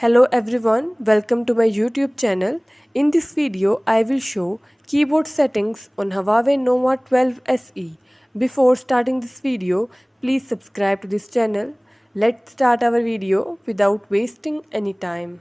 Hello everyone, welcome to my YouTube channel. In this video, I will show keyboard settings on Huawei Nova 12 SE. Before starting this video, please subscribe to this channel. Let's start our video without wasting any time.